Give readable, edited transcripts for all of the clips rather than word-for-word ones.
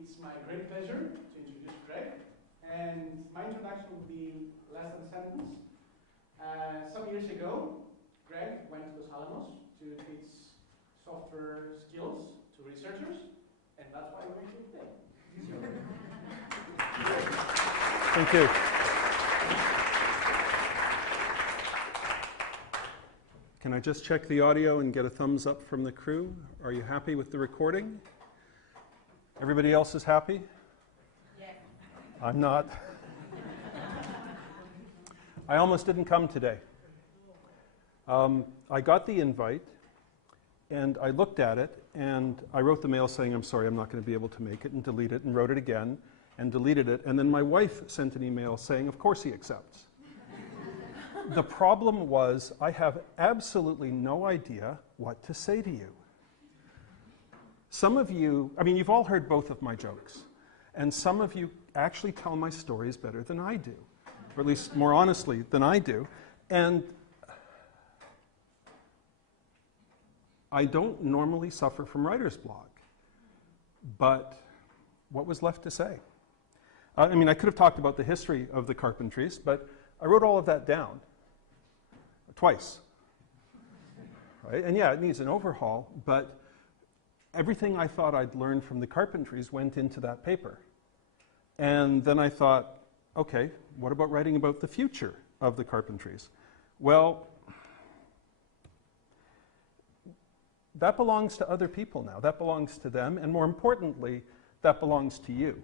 It's my great pleasure to introduce Greg, and my introduction will be less than a sentence. Some years ago, Greg went to Los Alamos to teach software skills to researchers, and that's why we're here today. Thank you. Can I just check the audio and get a thumbs up from the crew? Are you happy with the recording? Everybody else is happy? Yes. I'm not. I almost didn't come today. I got the invite, and I looked at it, and I wrote the mail saying, I'm sorry, I'm not going to be able to make it, and delete it, and wrote it again, and deleted it. And then my wife sent an email saying, of course he accepts. The problem was I have absolutely no idea what to say to you. Some of you, I mean, you've all heard both of my jokes, and some of you actually tell my stories better than I do, or at least more honestly than I do. And I don't normally suffer from writer's block, but what was left to say? I mean, I could have talked about the history of the Carpentries, but I wrote all of that down twice, right? And yeah, it needs an overhaul, but everything I thought I'd learned from the Carpentries went into that paper. And then I thought, okay, what about writing about the future of the Carpentries? Well, that belongs to other people now. That belongs to them, and more importantly, that belongs to you.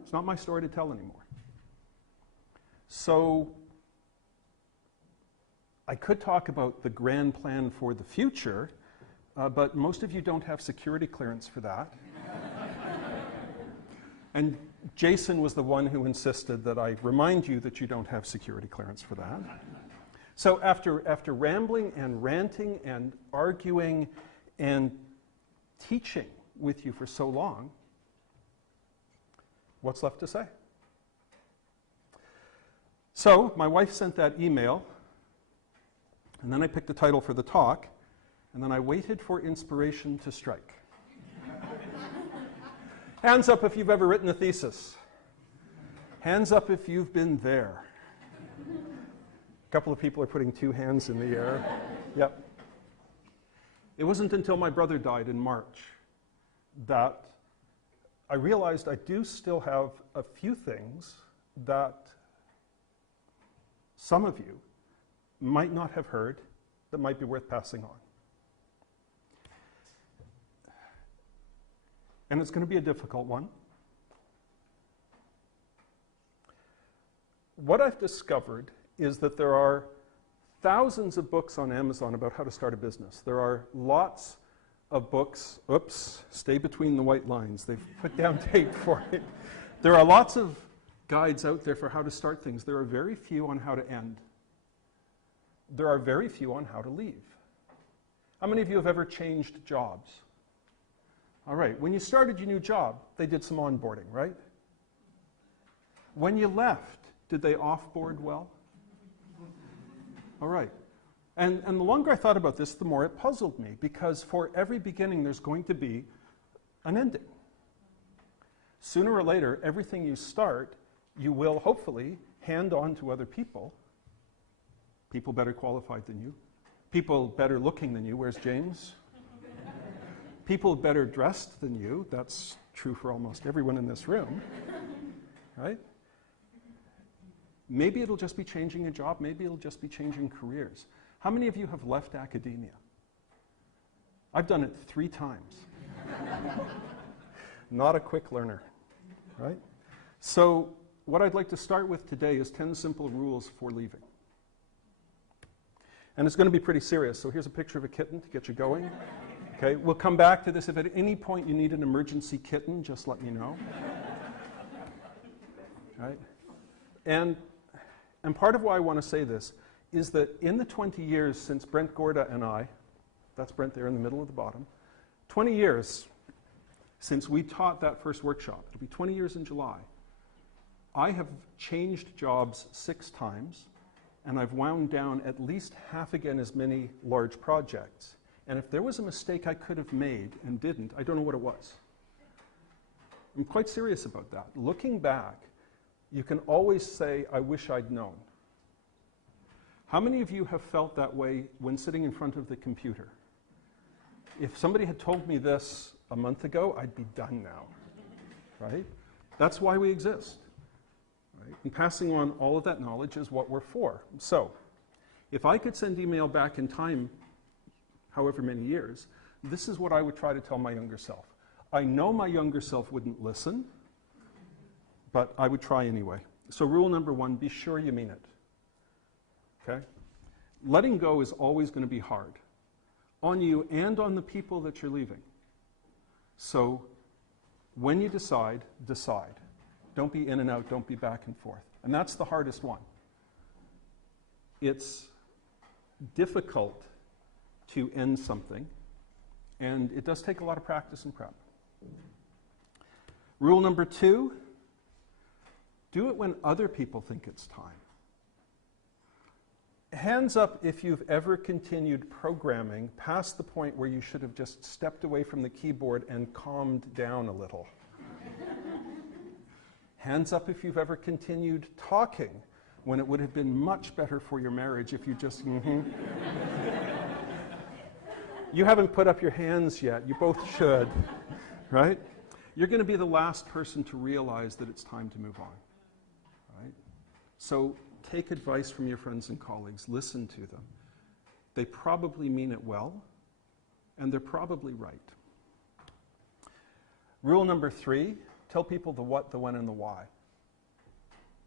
It's not my story to tell anymore. So I could talk about the grand plan for the future, but most of you don't have security clearance for that. And Jason was the one who insisted that I remind you that you don't have security clearance for that. So after rambling and ranting and arguing and teaching with you for so long, what's left to say? So my wife sent that email, and then I picked a title for the talk, and then I waited for inspiration to strike. Hands up if you've ever written a thesis. Hands up if you've been there. A couple of people are putting two hands in the air. Yep. It wasn't until my brother died in March that I realized I do still have a few things that some of you might not have heard that might be worth passing on. And it's going to be a difficult one. What I've discovered is that there are thousands of books on Amazon about how to start a business. There are lots of books. Oops, stay between the white lines. They've put down tape for it. There are lots of guides out there for how to start things. There are very few on how to end. There are very few on how to leave. How many of you have ever changed jobs? All right, when you started your new job, they did some onboarding, right? When you left, did they offboard well? All right. And the longer I thought about this, the more it puzzled me, because for every beginning, there's going to be an ending. Sooner or later, everything you start, you will hopefully hand on to other people. People better qualified than you. People better looking than you. Where's James? People better dressed than you. That's true for almost everyone in this room, right? Maybe it'll just be changing a job. Maybe it'll just be changing careers. How many of you have left academia? I've done it 3 times. Not a quick learner, right? So what I'd like to start with today is 10 simple rules for leaving. And it's going to be pretty serious. So here's a picture of a kitten to get you going. Okay, we'll come back to this. If at any point you need an emergency kitten, just let me know. Right? And part of why I want to say this is that in the 20 years since Brent Gorda and I, that's Brent there in the middle of the bottom, 20 years since we taught that first workshop, it'll be 20 years in July, I have changed jobs 6 times, and I've wound down at least half again as many large projects. And if there was a mistake I could have made and didn't, I don't know what it was. I'm quite serious about that. Looking back, you can always say, I wish I'd known. How many of you have felt that way when sitting in front of the computer? If somebody had told me this a month ago, I'd be done now, right? That's why we exist, right? And passing on all of that knowledge is what we're for. So, if I could send email back in time, however many years, this is what I would try to tell my younger self. I know my younger self wouldn't listen, but I would try anyway. So rule number 1, be sure you mean it. Okay? Letting go is always going to be hard on you and on the people that you're leaving. So when you decide, decide. Don't be in and out, don't be back and forth. And that's the hardest one. It's difficult to end something, and it does take a lot of practice and prep. Rule number 2, do it when other people think it's time. Hands up if you've ever continued programming past the point where you should have just stepped away from the keyboard and calmed down a little. Hands up if you've ever continued talking when it would have been much better for your marriage if you just, You haven't put up your hands yet. You both should, right? You're going to be the last person to realize that it's time to move on, right? So take advice from your friends and colleagues. Listen to them. They probably mean it well, and they're probably right. Rule number 3, tell people the what, the when, and the why.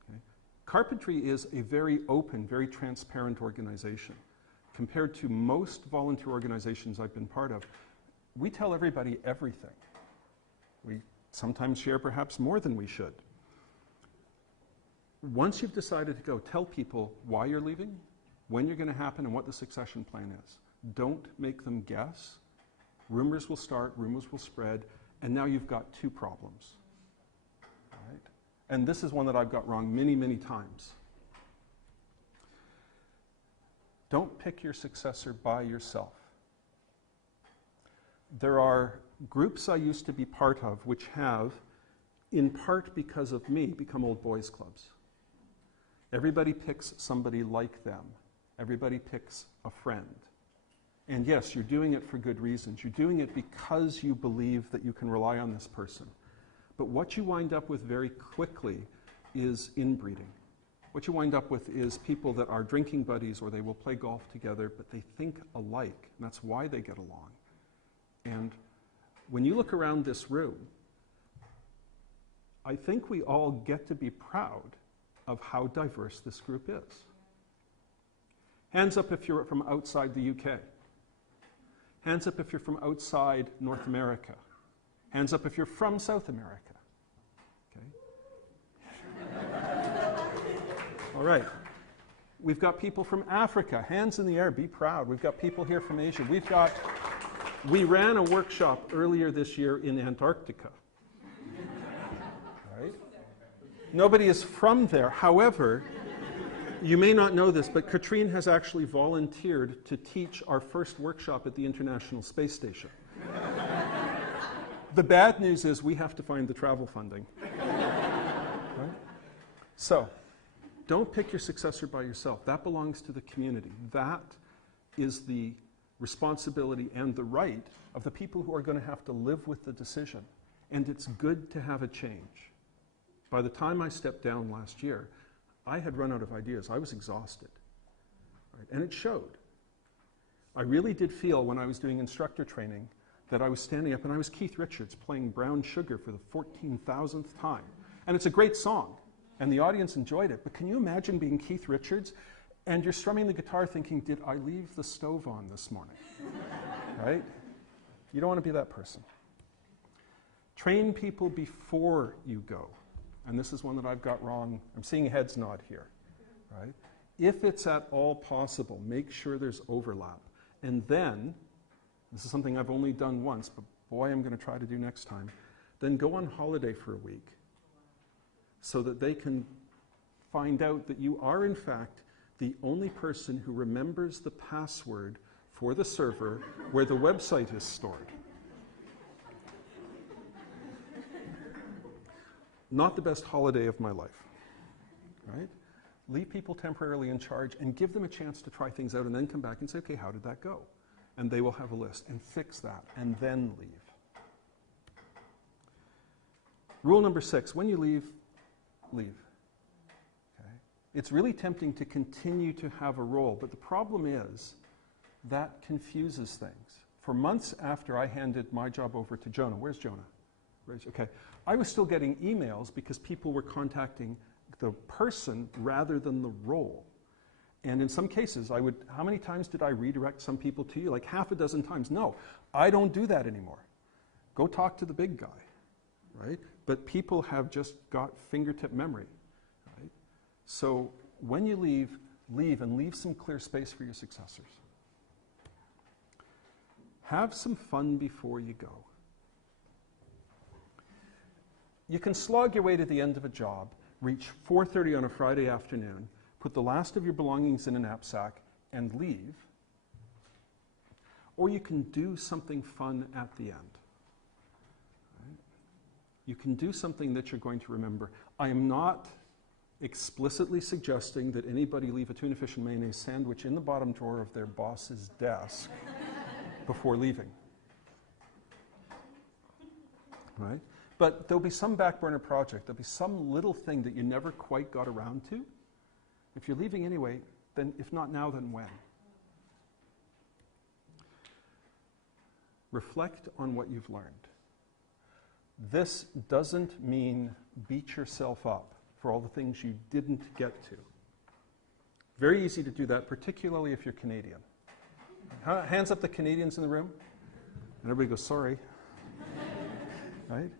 Okay? Carpentry is a very open, very transparent organization. Compared to most volunteer organizations I've been part of, we tell everybody everything. We sometimes share perhaps more than we should. Once you've decided to go, tell people why you're leaving, when you're going to happen, and what the succession plan is. Don't make them guess. Rumors will start, rumors will spread, and now you've got 2 problems. All right? And this is one that I've got wrong many, many times. Don't pick your successor by yourself. There are groups I used to be part of which have, in part because of me, become old boys clubs. Everybody picks somebody like them. Everybody picks a friend. And yes, you're doing it for good reasons. You're doing it because you believe that you can rely on this person. But what you wind up with very quickly is inbreeding. What you wind up with is people that are drinking buddies, or they will play golf together, but they think alike, and that's why they get along. And when you look around this room, I think we all get to be proud of how diverse this group is. Hands up if you're from outside the UK. Hands up if you're from outside North America. Hands up if you're from South America. Okay? All right. We've got people from Africa. Hands in the air, be proud. We've got people here from Asia. We ran a workshop earlier this year in Antarctica. Right? Nobody is from there. However, you may not know this, but Katrine has actually volunteered to teach our first workshop at the International Space Station. The bad news is we have to find the travel funding. Right? So, don't pick your successor by yourself. That belongs to the community. That is the responsibility and the right of the people who are going to have to live with the decision. And it's good to have a change. By the time I stepped down last year, I had run out of ideas. I was exhausted. Right? And it showed. I really did feel when I was doing instructor training that I was standing up and I was Keith Richards playing Brown Sugar for the 14,000th time. And it's a great song, and the audience enjoyed it. But can you imagine being Keith Richards and you're strumming the guitar thinking, did I leave the stove on this morning? Right? You don't want to be that person. Train people before you go. And this is one that I've got wrong. I'm seeing heads nod here. Right? If it's at all possible, make sure there's overlap. And then, this is something I've only done once, but boy, I'm going to try to do next time, then go on holiday for a week so that they can find out that you are, in fact, the only person who remembers the password for the server where the website is stored. Not the best holiday of my life, right? Leave people temporarily in charge and give them a chance to try things out and then come back and say, okay, how did that go? And they will have a list and fix that and then leave. Rule number 6, when you leave, leave. Okay? It's really tempting to continue to have a role, but the problem is that confuses things. For months after I handed my job over to Jonah, where's Jonah? Okay, I was still getting emails because people were contacting the person rather than the role. And in some cases, how many times did I redirect some people to you? Like half a dozen times. No, I don't do that anymore. Go talk to the big guy, right? But people have just got fingertip memory, right? So when you leave, leave and leave some clear space for your successors. Have some fun before you go. You can slog your way to the end of a job, reach 4:30 on a Friday afternoon, put the last of your belongings in a knapsack, and leave. Or you can do something fun at the end. Right? You can do something that you're going to remember. I am not explicitly suggesting that anybody leave a tuna fish and mayonnaise sandwich in the bottom drawer of their boss's desk before leaving. Right? But there'll be some back burner project, there'll be some little thing that you never quite got around to. If you're leaving anyway, then if not now, then when? Reflect on what you've learned. This doesn't mean beat yourself up for all the things you didn't get to. Very easy to do that, particularly if you're Canadian. Hands up the Canadians in the room. And everybody goes, sorry. Right?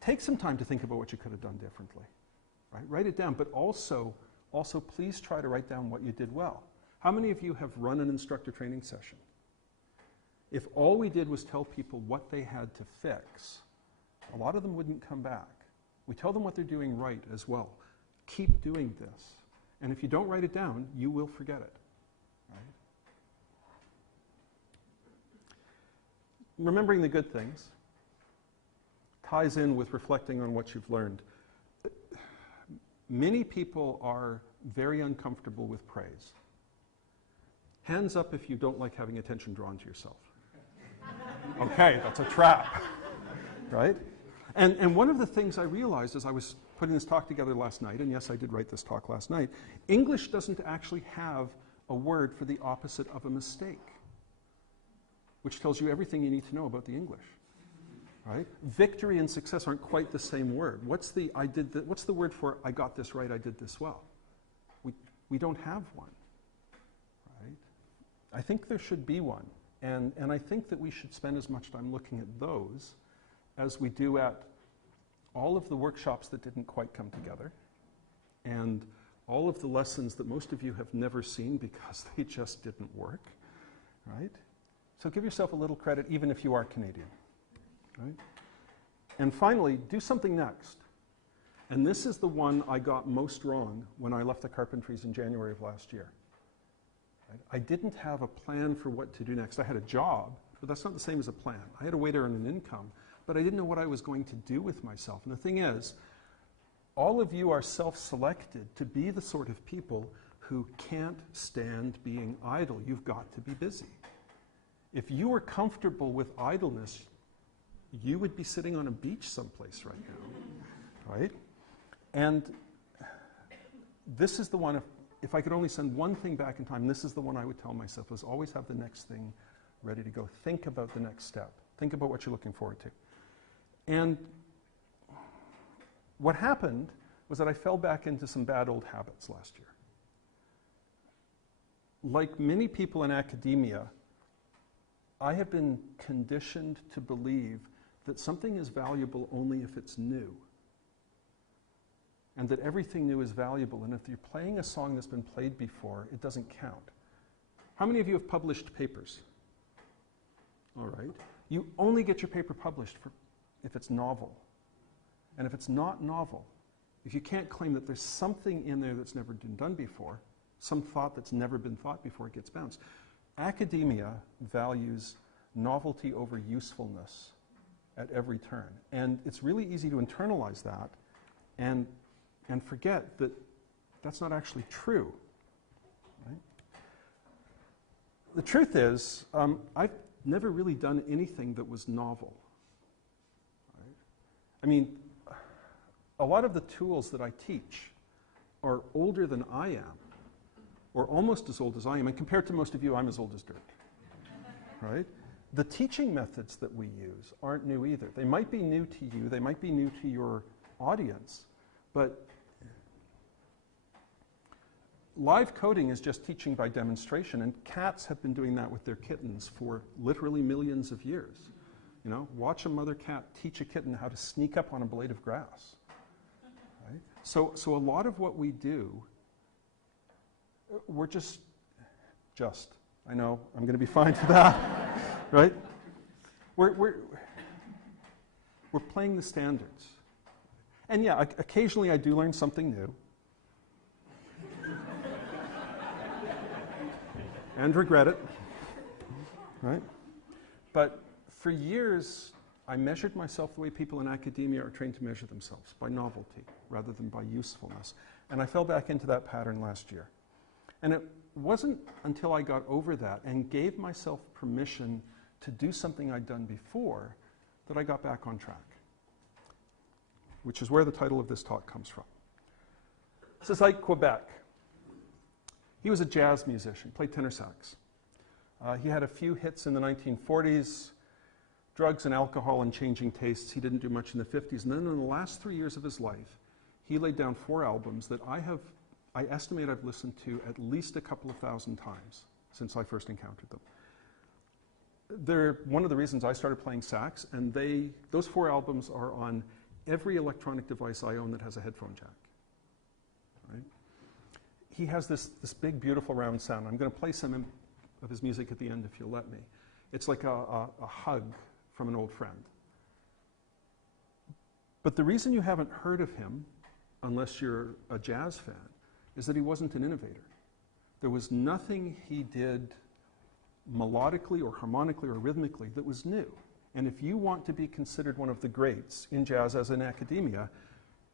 Take some time to think about what you could have done differently. Right? Write it down, but also please try to write down what you did well. How many of you have run an instructor training session? If all we did was tell people what they had to fix, a lot of them wouldn't come back. We tell them what they're doing right as well. Keep doing this. And if you don't write it down, you will forget it. Right? Remembering the good things ties in with reflecting on what you've learned. Many people are very uncomfortable with praise. Hands up if you don't like having attention drawn to yourself. Okay, that's a trap, right? And one of the things I realized as I was putting this talk together last night, and yes, I did write this talk last night, English doesn't actually have a word for the opposite of a mistake, which tells you everything you need to know about the English. Right? Victory and success aren't quite the same word. What's the word for I got this right, I did this well? We don't have one. Right? I think there should be one. And I think that we should spend as much time looking at those as we do at all of the workshops that didn't quite come together and all of the lessons that most of you have never seen because they just didn't work. Right? So give yourself a little credit even if you are Canadian. Right? And finally, do something next. And this is the one I got most wrong when I left the Carpentries in January of last year. Right? I didn't have a plan for what to do next. I had a job, but that's not the same as a plan. I had a way to earn an income, but I didn't know what I was going to do with myself. And the thing is, all of you are self-selected to be the sort of people who can't stand being idle. You've got to be busy. If you were comfortable with idleness, you would be sitting on a beach someplace right now, right? And this is the one, if I could only send one thing back in time, this is the one I would tell myself, was always have the next thing ready to go. Think about the next step. Think about what you're looking forward to. And what happened was that I fell back into some bad old habits last year. Like many people in academia, I have been conditioned to believe that something is valuable only if it's new. And that everything new is valuable. And if you're playing a song that's been played before, it doesn't count. How many of you have published papers? All right. You only get your paper published if it's novel. And if it's not novel, if you can't claim that there's something in there that's never been done before, some thought that's never been thought before, it gets bounced. academia values novelty over usefulness at every turn. And it's really easy to internalize that and forget that that's not actually true. Right? The truth is, I've never really done anything that was novel. Right? I mean, a lot of the tools that I teach are older than I am, or almost as old as I am, and compared to most of you, I'm as old as dirt. Right? The teaching methods that we use aren't new either. They might be new to you, they might be new to your audience, but live coding is just teaching by demonstration, and cats have been doing that with their kittens for literally millions of years. You know, watch a mother cat teach a kitten how to sneak up on a blade of grass. Right? So a lot of what we do, we're just, I know, I'm going to be fined for that, right? We're playing the standards. And yeah, occasionally I do learn something new. And regret it, right? But for years, I measured myself the way people in academia are trained to measure themselves, by novelty rather than by usefulness. And I fell back into that pattern last year. And it wasn't until I got over that and gave myself permission to do something I'd done before that I got back on track, which is where the title of this talk comes from. This is like Quebec. He was a jazz musician, played tenor sax. He had a few hits in the 1940s, drugs and alcohol and changing tastes. He didn't do much in the 50s. And then in the last 3 years of his life, he laid down 4 albums that I estimate I've listened to at least a couple of thousand times since I first encountered them. They're one of the reasons I started playing sax, and those 4 albums are on every electronic device I own that has a headphone jack. Right? He has this big, beautiful round sound. I'm going to play some of his music at the end if you'll let me. It's like a hug from an old friend. But the reason you haven't heard of him, unless you're a jazz fan, is that he wasn't an innovator. There was nothing he did melodically or harmonically or rhythmically that was new. And if you want to be considered one of the greats in jazz as in academia,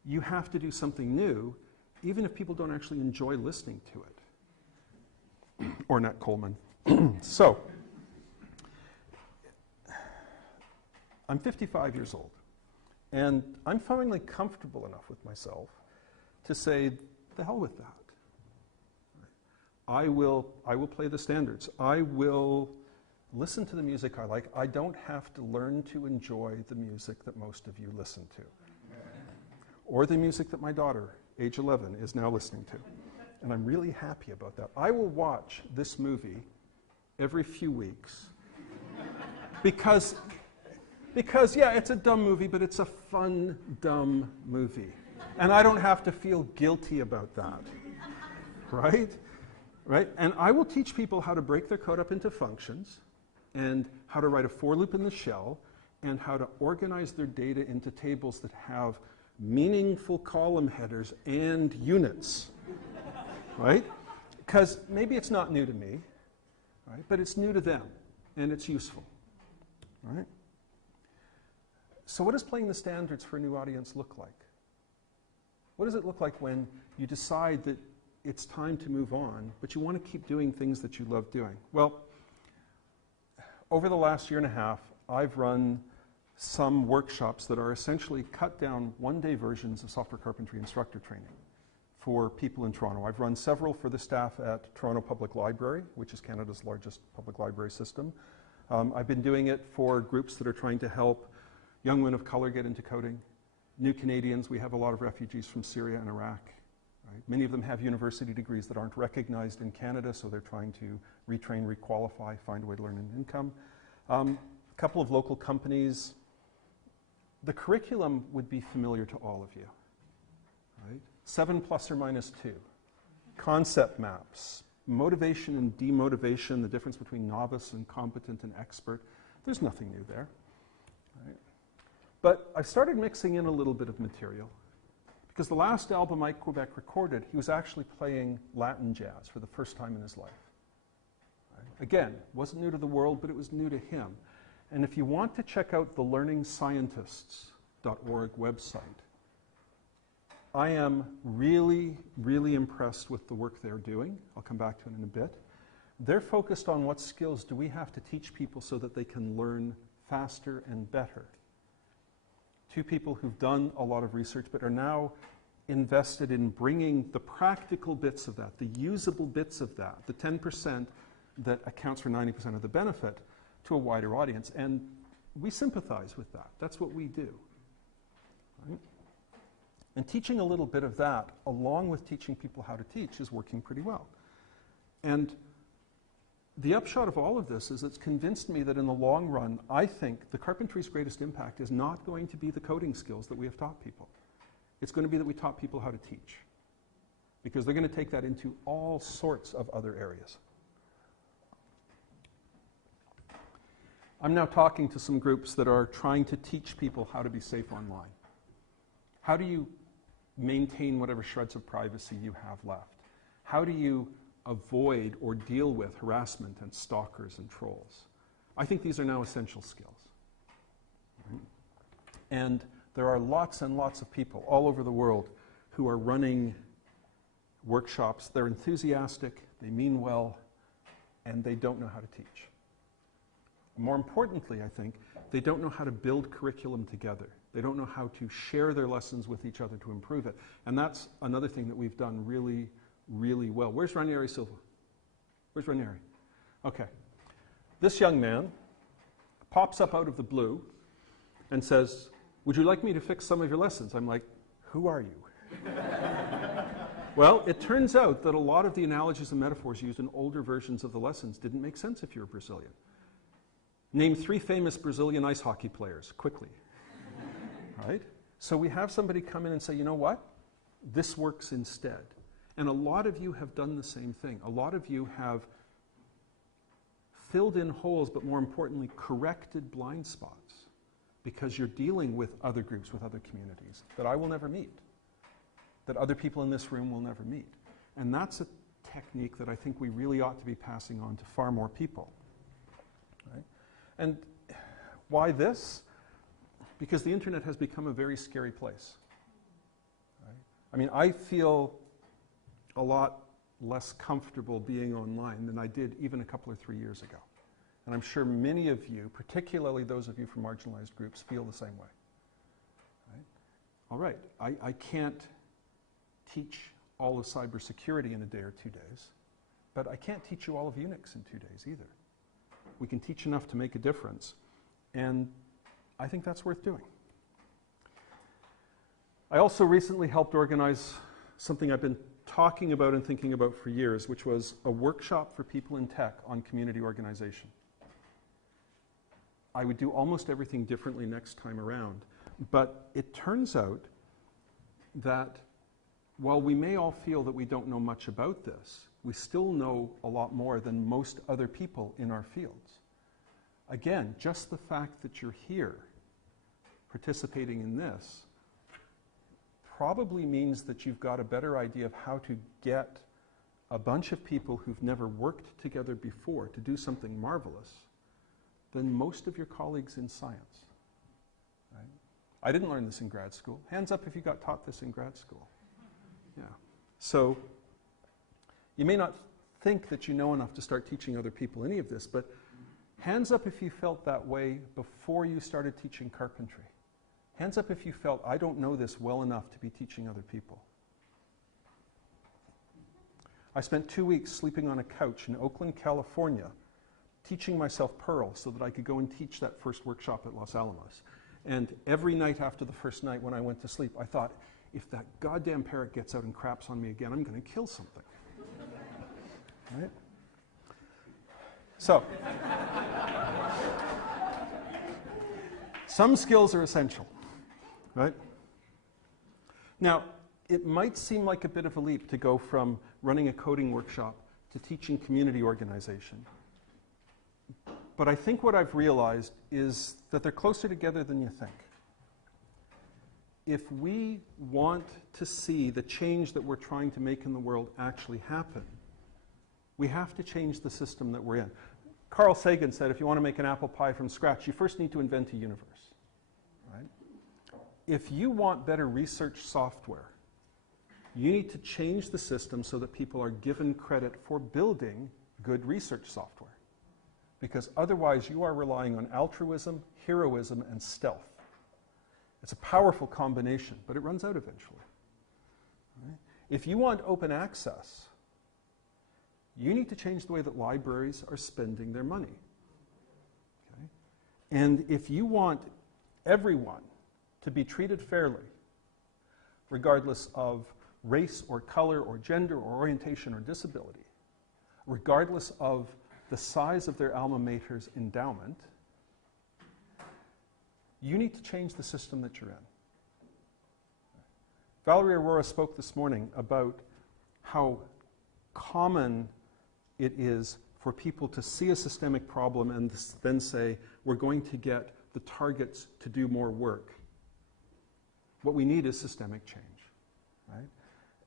you have to do something new, even if people don't actually enjoy listening to it. Or Nat Coleman. So, I'm 55 years old, and I'm finally comfortable enough with myself to say, the hell with that. I will play the standards. I will listen to the music I like. I don't have to learn to enjoy the music that most of you listen to. Or the music that my daughter, age 11, is now listening to. And I'm really happy about that. I will watch this movie every few weeks because yeah, it's a dumb movie, but it's a fun, dumb movie. And I don't have to feel guilty about that, right? Right? And I will teach people how to break their code up into functions and how to write a for loop in the shell and how to organize their data into tables that have meaningful column headers and units, right? Because maybe it's not new to me, right? But it's new to them, and it's useful, right? So what does playing the standards for a new audience look like? What does it look like when you decide that it's time to move on, but you want to keep doing things that you love doing? Well, over the last year and a half, I've run some workshops that are essentially cut down one-day versions of software carpentry instructor training for people in Toronto. I've run several for the staff at Toronto Public Library, which is Canada's largest public library system. I've been doing it for groups that are trying to help young women of color get into coding. New Canadians, we have a lot of refugees from Syria and Iraq. Right? Many of them have university degrees that aren't recognized in Canada, so they're trying to retrain, requalify, find a way to earn an income. A couple of local companies. The curriculum would be familiar to all of you. Right? 7 plus or minus 2. Concept maps. Motivation and demotivation, the difference between novice and competent and expert. There's nothing new there. Right? But I've started mixing in a little bit of material. Because the last album Mike Quebec recorded, he was actually playing Latin jazz for the first time in his life. Right? Again, wasn't new to the world, but it was new to him. And if you want to check out the learningscientists.org website, I am really, really impressed with the work they're doing. I'll come back to it in a bit. They're focused on what skills do we have to teach people so that they can learn faster and better. Two people who've done a lot of research but are now invested in bringing the practical bits of that, the usable bits of that, the 10% that accounts for 90% of the benefit, to a wider audience. And we sympathize with that. That's what we do. Right? And teaching a little bit of that, along with teaching people how to teach, is working pretty well. And the upshot of all of this is it's convinced me that in the long run, I think the carpentry's greatest impact is not going to be the coding skills that we have taught people. It's going to be that we taught people how to teach. Because they're going to take that into all sorts of other areas. I'm now talking to some groups that are trying to teach people how to be safe online. How do you maintain whatever shreds of privacy you have left? How do you avoid or deal with harassment and stalkers and trolls? I think these are now essential skills. Right? And there are lots and lots of people all over the world who are running workshops. They're enthusiastic, they mean well, and they don't know how to teach. More importantly, I think, they don't know how to build curriculum together. They don't know how to share their lessons with each other to improve it. And that's another thing that we've done really, really well. Where's Ranieri Silva? Where's Ranieri? Okay. This young man pops up out of the blue and says, "Would you like me to fix some of your lessons?" I'm like, "Who are you?" Well, it turns out that a lot of the analogies and metaphors used in older versions of the lessons didn't make sense if you're Brazilian. Name 3 famous Brazilian ice hockey players, quickly. Right? So we have somebody come in and say, you know what? This works instead. And a lot of you have done the same thing. A lot of you have filled in holes, but more importantly, corrected blind spots, because you're dealing with other groups, with other communities that I will never meet, that other people in this room will never meet. And that's a technique that I think we really ought to be passing on to far more people. Right? And why this? Because the internet has become a very scary place. Right? I mean, I feel a lot less comfortable being online than I did even a couple or 3 years ago. And I'm sure many of you, particularly those of you from marginalized groups, feel the same way. Right? All right, I can't teach all of cybersecurity in a day or 2 days, but I can't teach you all of Unix in 2 days either. We can teach enough to make a difference, and I think that's worth doing. I also recently helped organize something I've been talking about and thinking about for years, which was a workshop for people in tech on community organization. I would do almost everything differently next time around, but it turns out that while we may all feel that we don't know much about this, we still know a lot more than most other people in our fields. Again, just the fact that you're here participating in this probably means that you've got a better idea of how to get a bunch of people who've never worked together before to do something marvelous than most of your colleagues in science. Right? I didn't learn this in grad school. Hands up if you got taught this in grad school. Yeah. So you may not think that you know enough to start teaching other people any of this, but hands up if you felt that way before you started teaching carpentry. Hands up if you felt, I don't know this well enough to be teaching other people. I spent 2 weeks sleeping on a couch in Oakland, California, teaching myself Perl so that I could go and teach that first workshop at Los Alamos. And every night after the first night when I went to sleep, I thought, if that goddamn parrot gets out and craps on me again, I'm going to kill something. Right? So, some skills are essential, right? Now, it might seem like a bit of a leap to go from running a coding workshop to teaching community organization. But I think what I've realized is that they're closer together than you think. If we want to see the change that we're trying to make in the world actually happen, we have to change the system that we're in. Carl Sagan said, if you want to make an apple pie from scratch, you first need to invent a universe. Right? If you want better research software, you need to change the system so that people are given credit for building good research software. Because otherwise you are relying on altruism, heroism, and stealth. It's a powerful combination, but it runs out eventually. Right? If you want open access, you need to change the way that libraries are spending their money. Okay? And if you want everyone to be treated fairly, regardless of race or color or gender or orientation or disability, regardless of the size of their alma mater's endowment, you need to change the system that you're in. Valerie Aurora spoke this morning about how common it is for people to see a systemic problem and then say, we're going to get the targets to do more work. What we need is systemic change, right?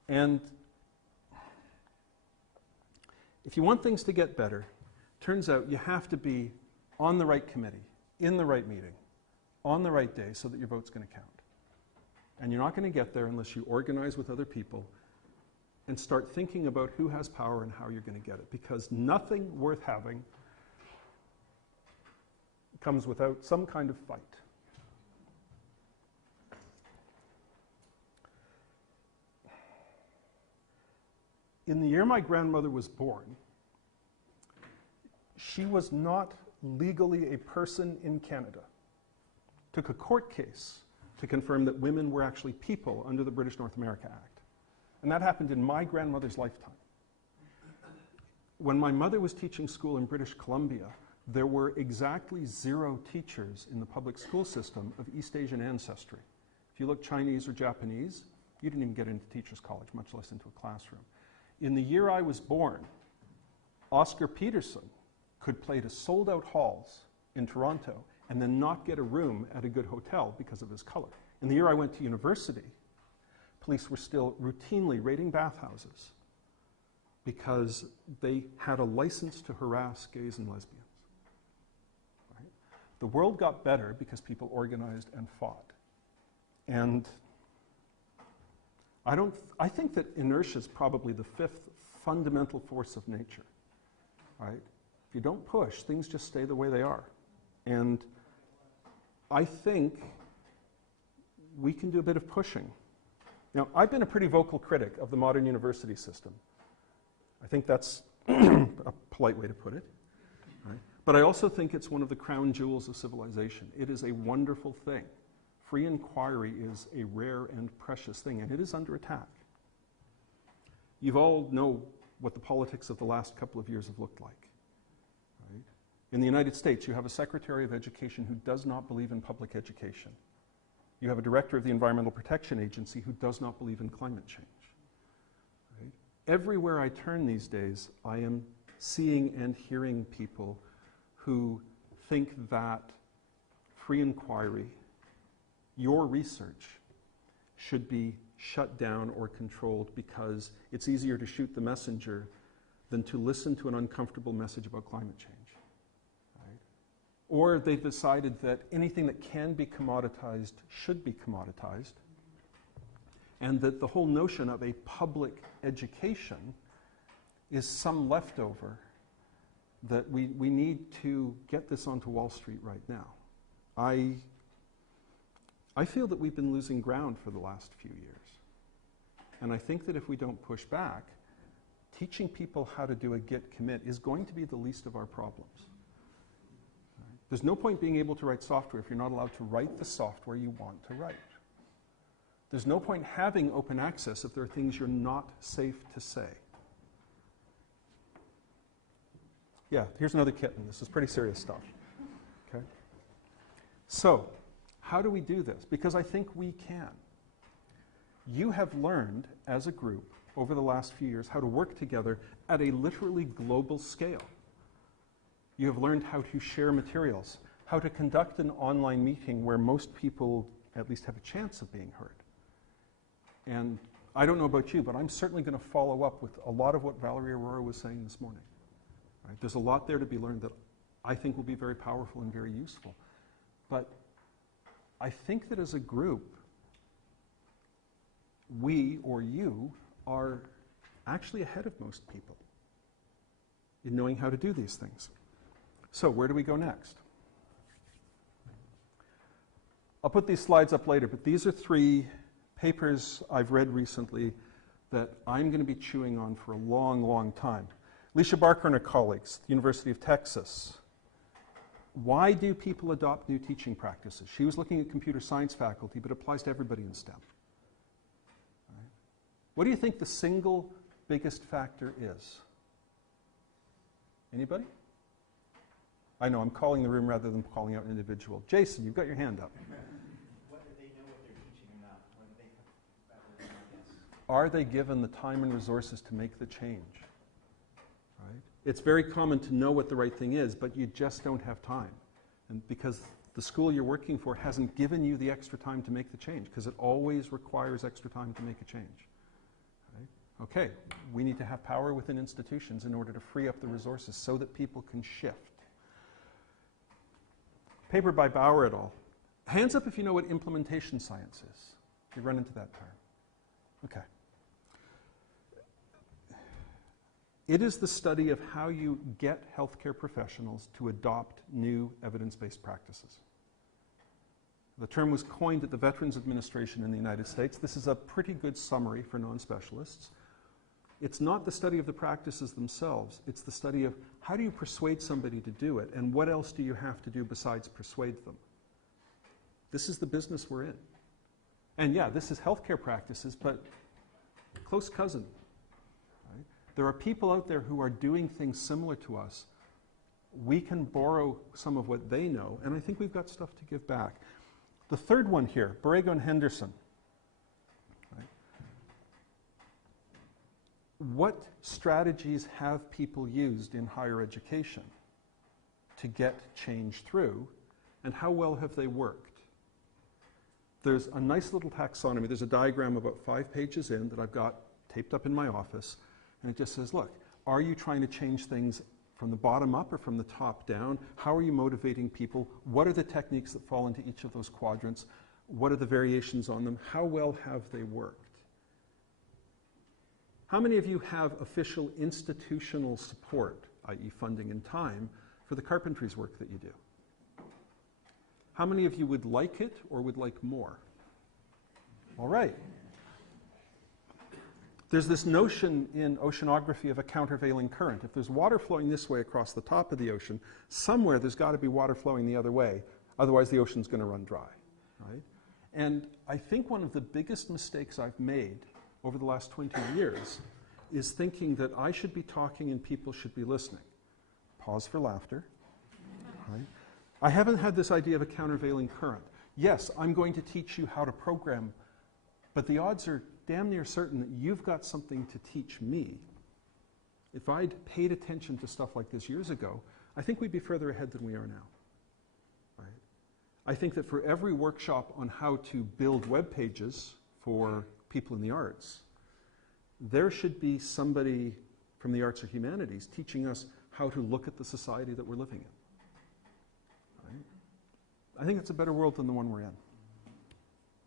And if you want things to get better, turns out you have to be on the right committee, in the right meeting, on the right day so that your vote's going to count. And you're not going to get there unless you organize with other people and start thinking about who has power and how you're going to get it. Because nothing worth having comes without some kind of fight. In the year my grandmother was born, she was not legally a person in Canada. Took a court case to confirm that women were actually people under the British North America Act. And that happened in my grandmother's lifetime. When my mother was teaching school in British Columbia, there were exactly 0 teachers in the public school system of East Asian ancestry. If you look Chinese or Japanese, you didn't even get into teachers' college, much less into a classroom. In the year I was born, Oscar Peterson could play to sold-out halls in Toronto and then not get a room at a good hotel because of his color. In the year I went to university, police were still routinely raiding bathhouses because they had a license to harass gays and lesbians. Right? The world got better because people organized and fought. And I think that inertia is probably the 5th fundamental force of nature. Right? If you don't push, things just stay the way they are. And I think we can do a bit of pushing. Now, I've been a pretty vocal critic of the modern university system. I think that's a polite way to put it. Right? But I also think it's one of the crown jewels of civilization. It is a wonderful thing. Free inquiry is a rare and precious thing, and it is under attack. You all know what the politics of the last couple of years have looked like. Right? In the United States, you have a Secretary of Education who does not believe in public education. You have a Director of the Environmental Protection Agency who does not believe in climate change. Right? Everywhere I turn these days, I am seeing and hearing people who think that free inquiry, your research, should be shut down or controlled because it's easier to shoot the messenger than to listen to an uncomfortable message about climate change. Right? Or they've decided that anything that can be commoditized should be commoditized, and that the whole notion of a public education is some leftover that we need to get this onto Wall Street right now. I feel that we've been losing ground for the last few years. And I think that if we don't push back, teaching people how to do a git commit is going to be the least of our problems. Right? There's no point being able to write software if you're not allowed to write the software you want to write. There's no point having open access if there are things you're not safe to say. Yeah, here's another kitten. This is pretty serious stuff. Okay? So, how do we do this? Because I think we can. You have learned as a group over the last few years how to work together at a literally global scale. You have learned how to share materials, how to conduct an online meeting where most people at least have a chance of being heard. And I don't know about you, but I'm certainly going to follow up with a lot of what Valerie Aurora was saying this morning. Right? There's a lot there to be learned that I think will be very powerful and very useful. But I think that as a group, we or you are actually ahead of most people in knowing how to do these things. So where do we go next? I'll put these slides up later, but these are 3 papers I've read recently that I'm going to be chewing on for a long, long time. Alicia Barker and her colleagues, the University of Texas. Why do people adopt new teaching practices? She was looking at computer science faculty, but it applies to everybody in STEM. Right. What do you think the single biggest factor is? Anybody? I know, I'm calling the room rather than calling out an individual. Jason, you've got your hand up. Whether they know what they're teaching or not, whether they have better guess. Are they given the time and resources to make the change? Right? It's very common to know what the right thing is, but you just don't have time. And because the school you're working for hasn't given you the extra time to make the change, because it always requires extra time to make a change. Right? Okay, we need to have power within institutions in order to free up the resources so that people can shift. Paper by Bauer et al. Hands up if you know what implementation science is. You run into that term. Okay. It is the study of how you get healthcare professionals to adopt new evidence-based practices. The term was coined at the Veterans Administration in the United States. This is a pretty good summary for non-specialists. It's not the study of the practices themselves. It's the study of how do you persuade somebody to do it, and what else do you have to do besides persuade them? This is the business we're in. And yeah, this is healthcare practices, but close cousin. Right? There are people out there who are doing things similar to us. We can borrow some of what they know, and I think we've got stuff to give back. The third one here, Borrego and Henderson. What strategies have people used in higher education to get change through, and how well have they worked? There's a nice little taxonomy. There's a diagram about 5 pages in that I've got taped up in my office, and it just says, look, are you trying to change things from the bottom up or from the top down? How are you motivating people? What are the techniques that fall into each of those quadrants? What are the variations on them? How well have they worked? How many of you have official institutional support, i.e. funding and time, for the carpentries work that you do? How many of you would like it or would like more? All right. There's this notion in oceanography of a countervailing current. If there's water flowing this way across the top of the ocean, somewhere there's got to be water flowing the other way, otherwise the ocean's going to run dry. Right? And I think one of the biggest mistakes I've made over the last 20 years is thinking that I should be talking and people should be listening. Pause for laughter. Right? I haven't had this idea of a countervailing current. Yes, I'm going to teach you how to program, but the odds are damn near certain that you've got something to teach me. If I'd paid attention to stuff like this years ago, I think we'd be further ahead than we are now. Right? I think that for every workshop on how to build web pages for people in the arts, there should be somebody from the arts or humanities teaching us how to look at the society that we're living in. Right? I think it's a better world than the one we're in.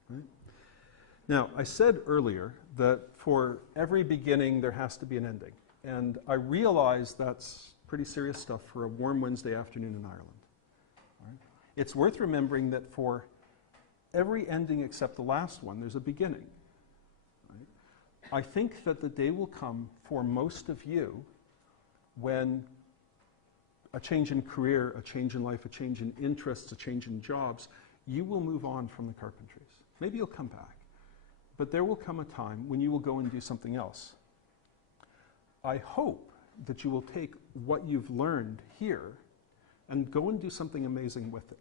Right? Now, I said earlier that for every beginning there has to be an ending. And I realize that's pretty serious stuff for a warm Wednesday afternoon in Ireland. Right? It's worth remembering that for every ending except the last one, there's a beginning. Right? I think that the day will come for most of you when a change in career, a change in life, a change in interests, a change in jobs, you will move on from the carpentries. Maybe you'll come back. But there will come a time when you will go and do something else. I hope that you will take what you've learned here and go and do something amazing with it.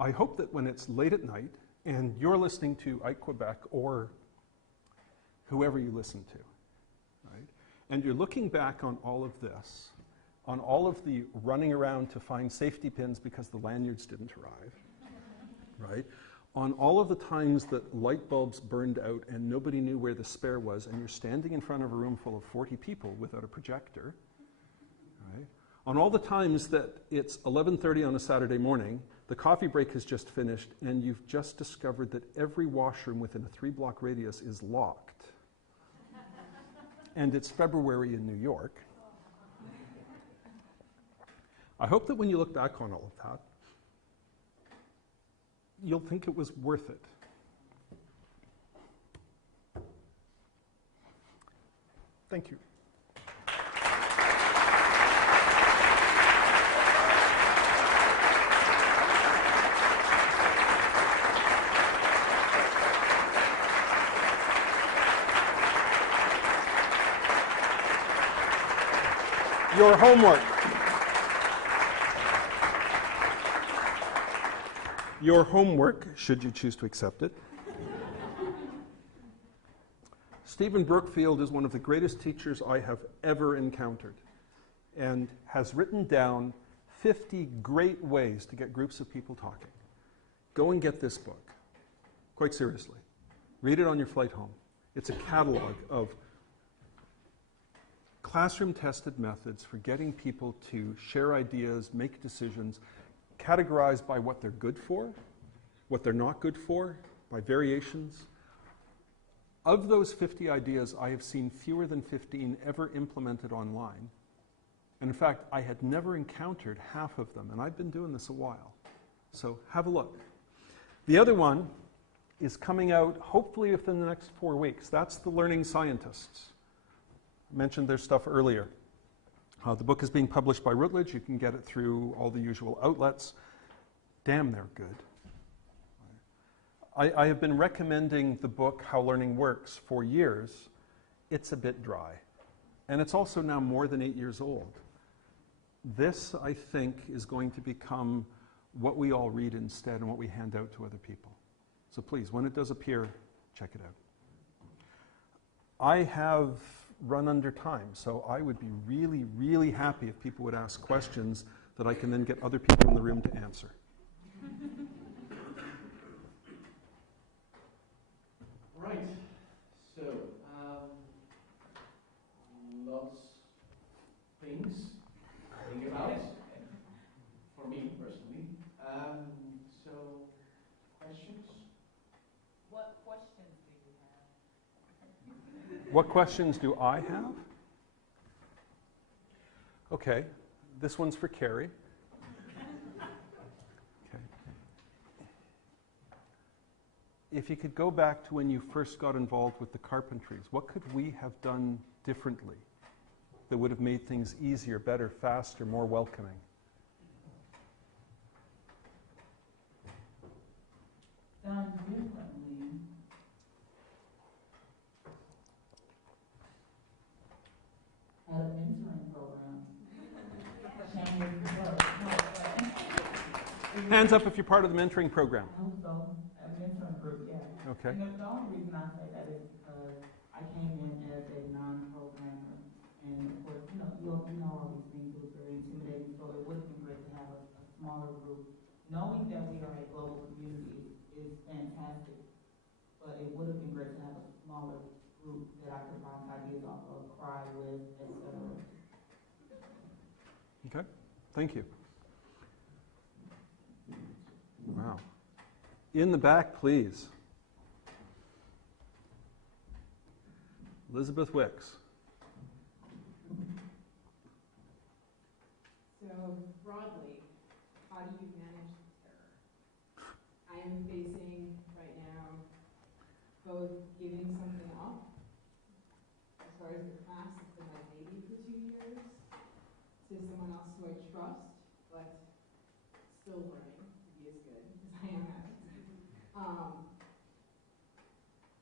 I hope that when it's late at night and you're listening to Quebec or whoever you listen to, right, and you're looking back on all of this, on all of the running around to find safety pins because the lanyards didn't arrive, right? on all of the times that light bulbs burned out and nobody knew where the spare was, and you're standing in front of a room full of 40 people without a projector, right? On all the times that it's 11:30 on a Saturday morning, the coffee break has just finished, and you've just discovered that every washroom within a 3-block radius is locked. And it's February in New York. I hope that when you look back on all of that, you'll think it was worth it. Thank you. Your homework. Your homework, should you choose to accept it. Stephen Brookfield is one of the greatest teachers I have ever encountered and has written down 50 great ways to get groups of people talking. Go and get this book. Quite seriously. Read it on your flight home. It's a catalog of classroom-tested methods for getting people to share ideas, make decisions, categorized by what they're good for, what they're not good for, by variations. Of those 50 ideas, I have seen fewer than 15 ever implemented online. And in fact, I had never encountered half of them, and I've been doing this a while. So have a look. The other one is coming out hopefully within the next 4 weeks. That's The Learning Scientists. I mentioned their stuff earlier. The book is being published by Routledge. You can get it through all the usual outlets. Damn, they're good. I have been recommending the book, How Learning Works, for years. It's a bit dry. And it's also now more than 8 years old. This, I think, is going to become what we all read instead and what we hand out to other people. So please, when it does appear, check it out. I have run under time, so I would be really, really happy if people would ask questions that I can then get other people in the room to answer. All right, so lots of things to think about, for me personally. So, questions? What questions do you have? What questions do I have? Okay, this one's for Carrie. Okay. If you could go back to when you first got involved with the Carpentries, what could we have done differently that would have made things easier, better, faster, more welcoming? Done differently. Had a mentoring program. Changed the work. Hands up if you're part of the mentoring program. I hope so. A mentoring group, yeah. Okay. And the only reason I say that is because I came in as a non-programmer, and of course, you know all these things. It was very intimidating. So it would have been great to have a smaller group. Knowing that we are a global community is fantastic, but it would have been great to have a smaller group that I could bounce ideas off of, cry with, etc. Okay, thank you. Wow. In the back, please. Elizabeth Wicks. So broadly, how do you manage terror? I am facing right now both giving something up, as far as the class has been my baby for 2 years, to someone else who I trust, but still learning to be as good as I am at it.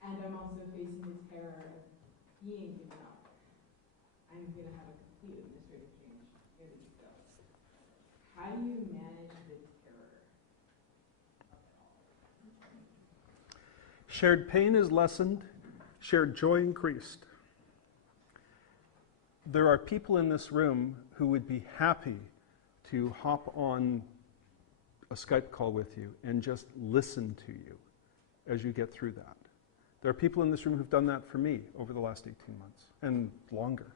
And I'm also facing the terror of being given up. I'm going to have a complete administrative change near the go. How do you manage the terror of it all? Shared pain is lessened, shared joy increased. There are people in this room who would be happy to hop on a Skype call with you and just listen to you as you get through that. There are people in this room who've done that for me over the last 18 months and longer.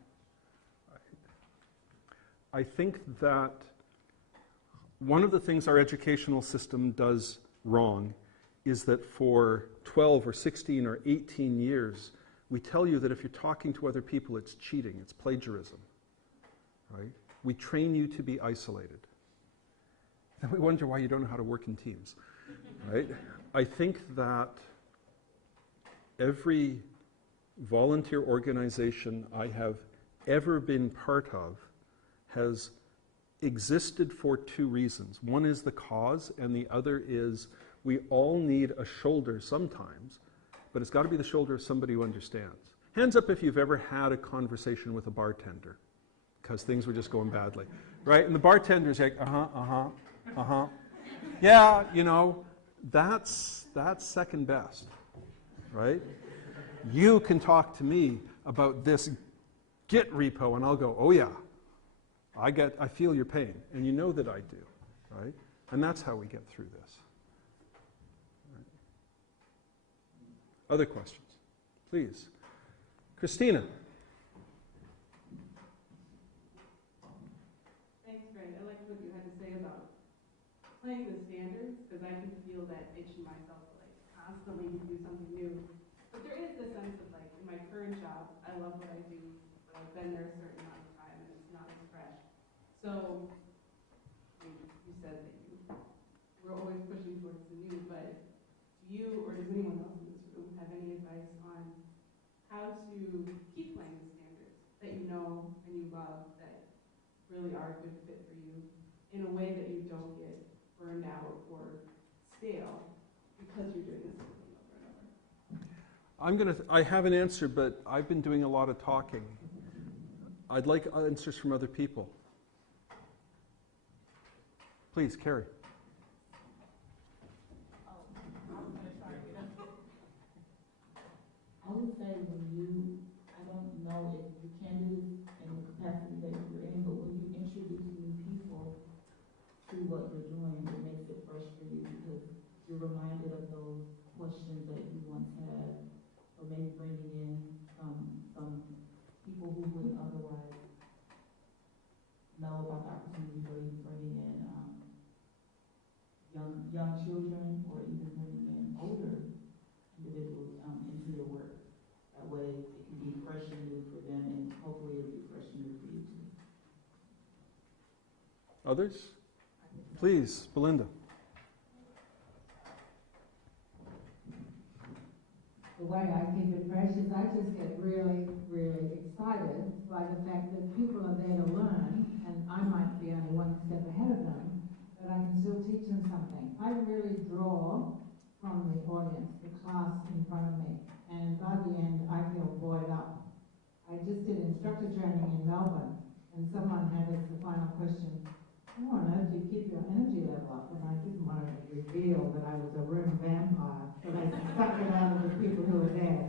I think that one of the things our educational system does wrong is that for 12 or 16 or 18 years, we tell you that if you're talking to other people, it's cheating, it's plagiarism, right? We train you to be isolated. And we wonder why you don't know how to work in teams, right? I think that every volunteer organization I have ever been part of has existed for two reasons. One is the cause, and the other is we all need a shoulder sometimes, but it's got to be the shoulder of somebody who understands. Hands up if you've ever had a conversation with a bartender, because things were just going badly, right? And the bartender's like, yeah, you know, that's second best, right? You can talk to me about this Git repo, and I'll go, oh yeah, I feel your pain, and you know that I do, right? And that's how we get through this. Right. Other questions? Please. Christina. Thanks, Greg. I liked what you had to say about playing with standards, because I can feel that itch in myself to like constantly do something new. But there is this sense of like, in my current job, I love what I do, but I've been there a certain amount of time and it's not as fresh. So, you said that you were always pushing towards the new, but do you, or does anyone else in this room have any advice on how to keep playing with standards that you know and you love that really are a good fit for you in a way that you don't get burned out or stale because you're doing the same thing over and over? I have an answer, but I've been doing a lot of talking. I'd like answers from other people. Please, Carrie. I would say I don't know if you can do this in the capacity that you're in, but when you introduce new people to what you're doing, it makes it fresh for you because you're reminded of those questions that you once had, or maybe bringing in some people who wouldn't otherwise know about the opportunities, or even bringing in young children, or even bringing in older individuals into your work. That way it can be fresh and new for them, and hopefully it'll be fresh and new for you too. Others? Please, Belinda. The way I keep it fresh is I just get really, really excited by the fact that people are there to learn, and I might be only one step ahead of them, but I can still teach them something. I really draw from the audience, the class in front of me, and by the end I feel buoyed up. I just did instructor training in Melbourne, and someone had as the final question, how on earth do you keep your energy level up? And I didn't want to reveal that I was a room vampire, so I stuck it out of the people who were there.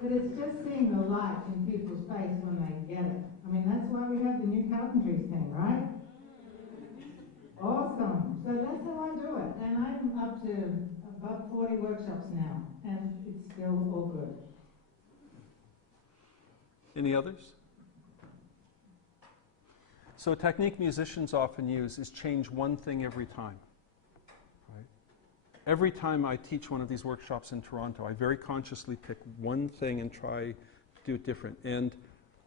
But it's just seeing the light in people's face when they get it. I mean, that's why we have the new carpentry thing, right? Awesome. So that's how I do it. And I'm up to about 40 workshops now, and it's still all good. Any others? So a technique musicians often use is change one thing every time. Right? Every time I teach one of these workshops in Toronto, I very consciously pick one thing and try to do it different. And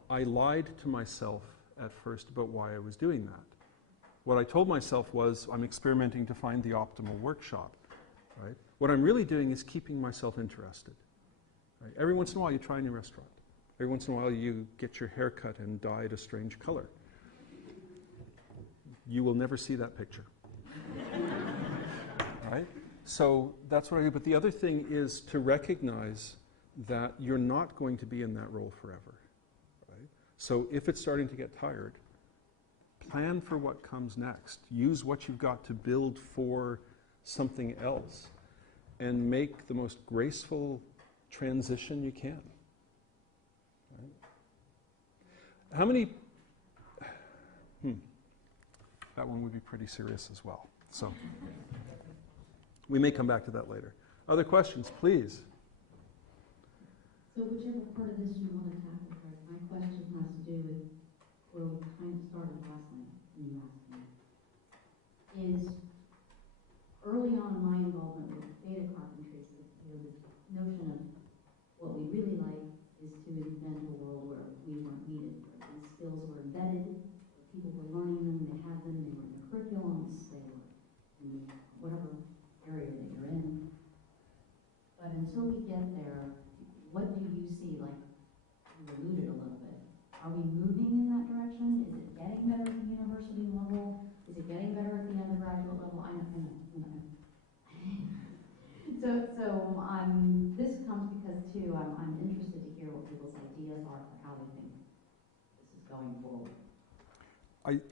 I lied to myself at first about why I was doing that. What I told myself was I'm experimenting to find the optimal workshop. Right? What I'm really doing is keeping myself interested. Right? Every once in a while you try a new restaurant. Every once in a while you get your hair cut and dyed a strange color. You will never see that picture. Right? So that's what I do. But the other thing is to recognize that you're not going to be in that role forever. Right? So if it's starting to get tired, plan for what comes next. Use what you've got to build for something else and make the most graceful transition you can. Right? How many... That one would be pretty serious as well. So we may come back to that later. Other questions, please? So whichever part of this you want to tackle, Greg, my question has to do with where we kind of started last night when you asked me. Is early on in my involvement with data carpentry, the notion of what we really like is to invent a world where we weren't needed, where these skills were embedded, where people were learning them, they had them, they were in the curriculums, they were in whatever area that you're in. But until we get there, what do you see? Like, you alluded a little bit. Are we moving in that direction? Is it getting better at the university level? Is it getting better at the undergraduate level? I know. This comes because, too, I'm interested to hear what people's ideas are for how they think this is going forward.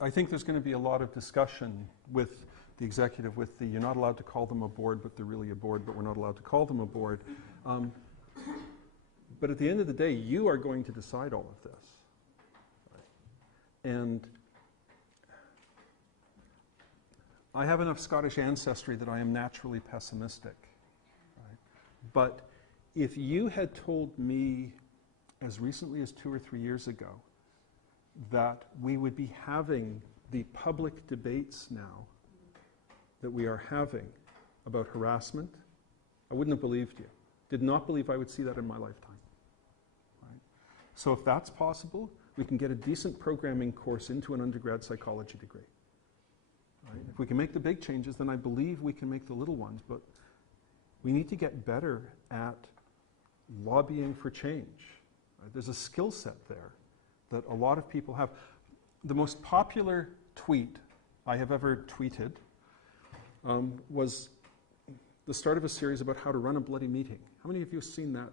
I think there's going to be a lot of discussion with the executive, with the, you're not allowed to call them a board, but they're really a board, but we're not allowed to call them a board. But at the end of the day, you are going to decide all of this. Right? And I have enough Scottish ancestry that I am naturally pessimistic. Right? But if you had told me as recently as 2 or 3 years ago that we would be having the public debates now that we are having about harassment, I wouldn't have believed you. Did not believe I would see that in my lifetime. Right? So if that's possible, we can get a decent programming course into an undergrad psychology degree. Right? If we can make the big changes, then I believe we can make the little ones, but we need to get better at lobbying for change. Right? There's a skill set there that a lot of people have. The most popular tweet I have ever tweeted was the start of a series about how to run a bloody meeting. How many of you have seen that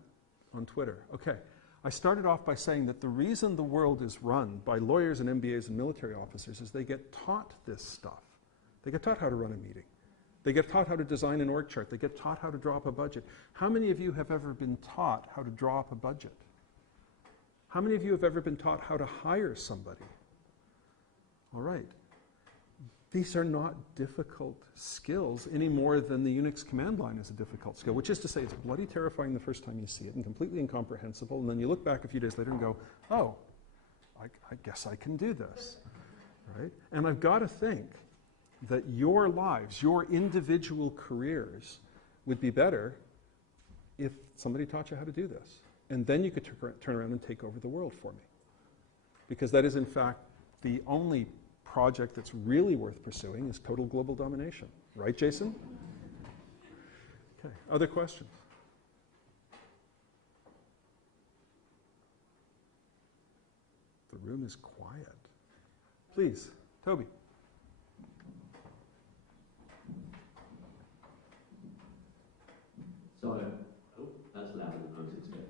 on Twitter? Okay. I started off by saying that the reason the world is run by lawyers and MBAs and military officers is they get taught this stuff. They get taught how to run a meeting. They get taught how to design an org chart. They get taught how to draw up a budget. How many of you have ever been taught how to draw up a budget? How many of you have ever been taught how to hire somebody? All right. These are not difficult skills any more than the Unix command line is a difficult skill, which is to say it's bloody terrifying the first time you see it and completely incomprehensible, and then you look back a few days later and go, oh, I guess I can do this. Right? And I've got to think that your lives, your individual careers would be better if somebody taught you how to do this. And then you could turn around and take over the world for me. Because that is, in fact, the only project that's really worth pursuing is total global domination. Right, Jason? Okay, other questions? The room is quiet. Please, Toby. So, that's louder than I was expecting.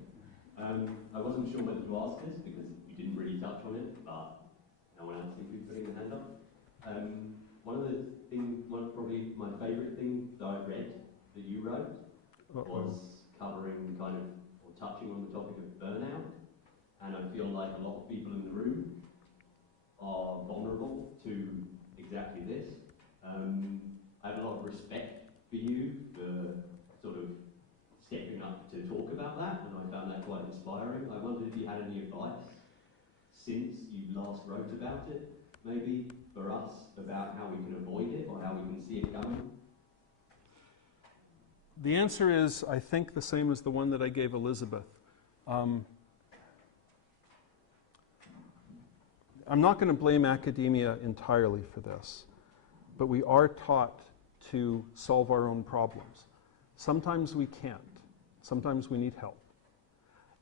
I wasn't sure whether to ask this because you didn't really touch on it, but no one else seemed to be putting their hand up. One of probably my favourite thing that I read that you wrote was covering kind of, or touching on the topic of burnout. And I feel like a lot of people in the room are vulnerable to exactly this. I have a lot of respect for you for sort of stepping up to talk about that, and I found that quite inspiring. I wondered if you had any advice since you last wrote about it, maybe for us, about how we can avoid it or how we can see it coming? The answer is, I think, the same as the one that I gave Elizabeth. I'm not going to blame academia entirely for this, but we are taught to solve our own problems. Sometimes we can't. Sometimes we need help.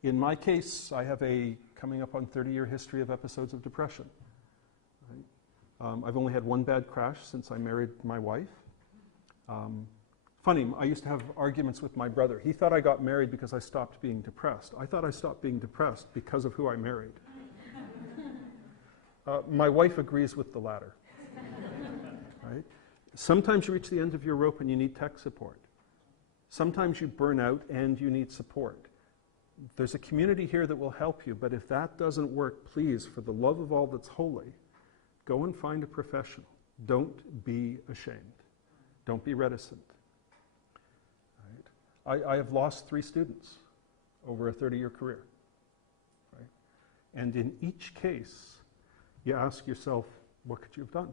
In my case, I have a coming up on 30-year history of episodes of depression. Right? I've only had one bad crash since I married my wife. Funny, I used to have arguments with my brother. He thought I got married because I stopped being depressed. I thought I stopped being depressed because of who I married. My wife agrees with the latter. Right? Sometimes you reach the end of your rope and you need tech support. Sometimes you burn out and you need support. There's a community here that will help you, but if that doesn't work, please, for the love of all that's holy, go and find a professional. Don't be ashamed. Don't be reticent. Right? I have lost 3 students over a 30-year career. Right? And in each case, you ask yourself, what could you have done?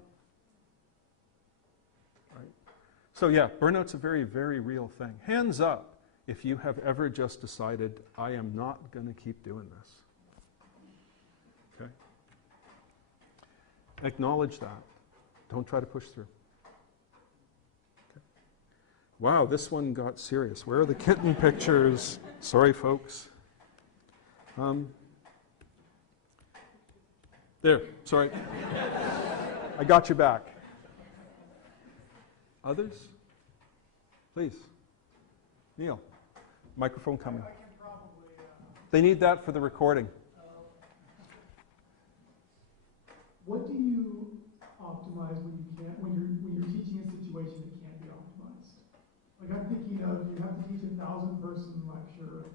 Right? So yeah, burnout's a very, very real thing. Hands up if you have ever just decided, I am not going to keep doing this. Okay? Acknowledge that. Don't try to push through. Okay. Wow, this one got serious. Where are the kitten pictures? Sorry, folks. There, sorry. I got you back. Others? Please. Neil. Microphone coming. I can probably, They need that for the recording. what do you optimize when you can't, when you're teaching a situation that can't be optimized? Like I'm thinking of, you have to teach a 1,000-person lecture.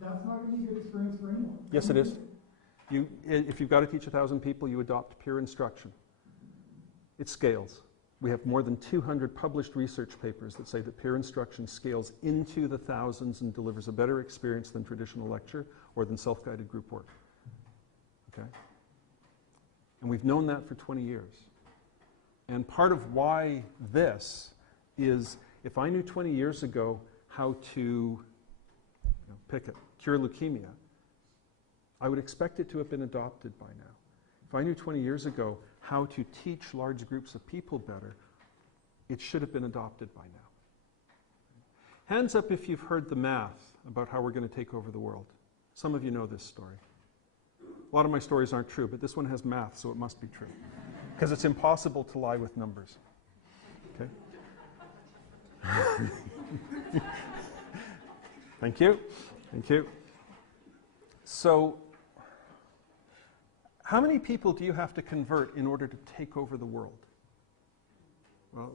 That's not going to be a good experience for anyone. Yes, it is. If you've got to teach 1,000 people, you adopt peer instruction. It scales. We have more than 200 published research papers that say that peer instruction scales into the thousands and delivers a better experience than traditional lecture or than self-guided group work. Okay? And we've known that for 20 years. And part of why this is, if I knew 20 years ago how to, pick it, cure leukemia, I would expect it to have been adopted by now. If I knew 20 years ago how to teach large groups of people better, it should have been adopted by now. Hands up if you've heard the math about how we're going to take over the world. Some of you know this story. A lot of my stories aren't true, but this one has math, so it must be true. Because it's impossible to lie with numbers. Okay? Thank you. Thank you. So, how many people do you have to convert in order to take over the world? Well,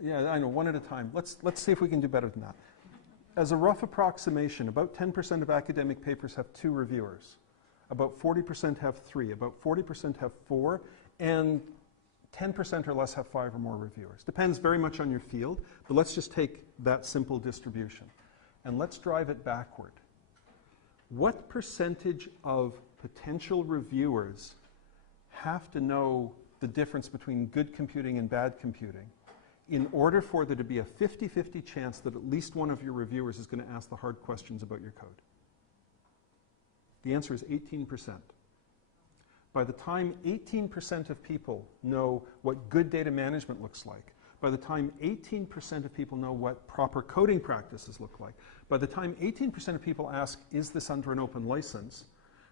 yeah, I know, one at a time. Let's see if we can do better than that. As a rough approximation, about 10% of academic papers have 2 reviewers. About 40% have 3. About 40% have 4. And 10% or less have 5 or more reviewers. Depends very much on your field, but let's just take that simple distribution. And let's drive it backward. What percentage of potential reviewers have to know the difference between good computing and bad computing in order for there to be a 50-50 chance that at least one of your reviewers is going to ask the hard questions about your code? The answer is 18%. By the time 18% of people know what good data management looks like, by the time 18% of people know what proper coding practices look like, by the time 18% of people ask, is this under an open license,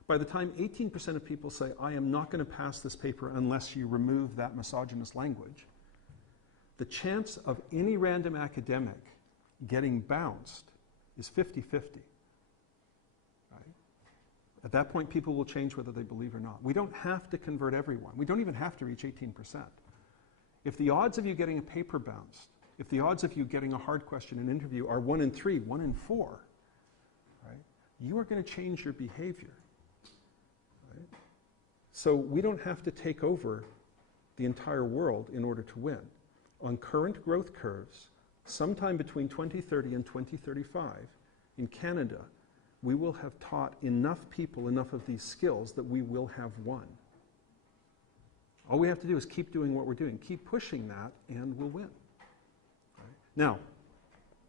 by the time 18% of people say, I am not going to pass this paper unless you remove that misogynist language, the chance of any random academic getting bounced is 50-50. Right? At that point, people will change whether they believe or not. We don't have to convert everyone. We don't even have to reach 18%. If the odds of you getting a paper bounced, if the odds of you getting a hard question in an interview are 1 in 3, 1 in 4, right, you are going to change your behavior. Right? So we don't have to take over the entire world in order to win. On current growth curves, sometime between 2030 and 2035, in Canada, we will have taught enough people enough of these skills that we will have won. All we have to do is keep doing what we're doing, keep pushing that, and we'll win. Right? Now,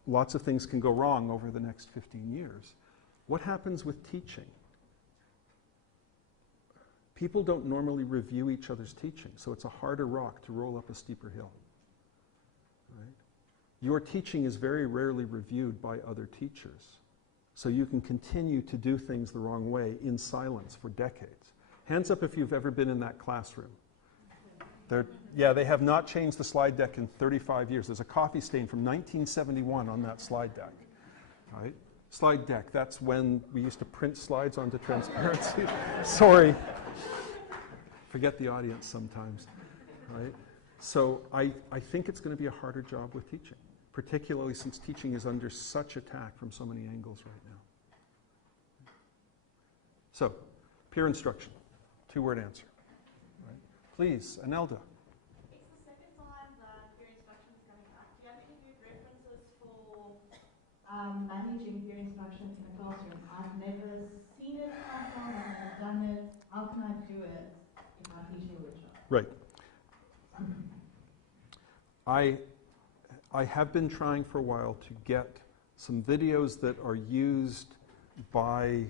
lots of things can go wrong over the next 15 years. What happens with teaching? People don't normally review each other's teaching, so it's a harder rock to roll up a steeper hill. Right? Your teaching is very rarely reviewed by other teachers, so you can continue to do things the wrong way in silence for decades. Hands up if you've ever been in that classroom. Yeah, they have not changed the slide deck in 35 years. There's a coffee stain from 1971 on that slide deck. Right? Slide deck, that's when we used to print slides onto transparency. Sorry. Forget the audience sometimes. Right? So I think it's going to be a harder job with teaching, particularly since teaching is under such attack from so many angles right now. So, peer instruction, 2-word answer. Right? Please, Anelda. It's the second time that peer managing peer instruction in a classroom. I've never seen it myself, I've never done it. How can I do it if I'm teaching a workshop? Right. I have been trying for a while to get some videos that are used by